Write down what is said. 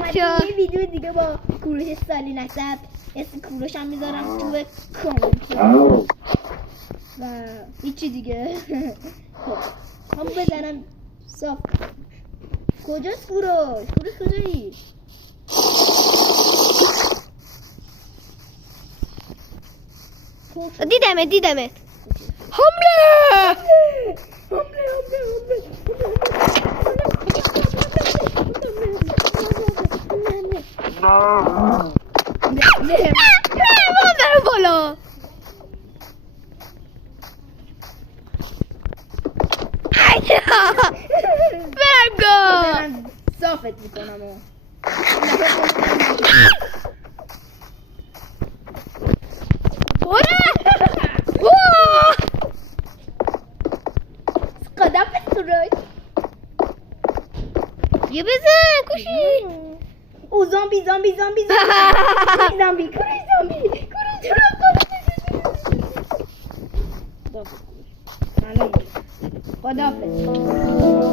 بچه‌ها. یه ویدیو دیگه با کوروش سالی نسب اسم کوروش هم میذارم تو کامنت و هیچی دیگه. خب هم بزنم صاف. کجاست کوروش؟ کوروش کجایی؟ دیدمت حمله مادر بالا برگو صافت میکنم خدافظ کوروش. یه بزن کشی او زامبی کوروش زامبی خدافظ.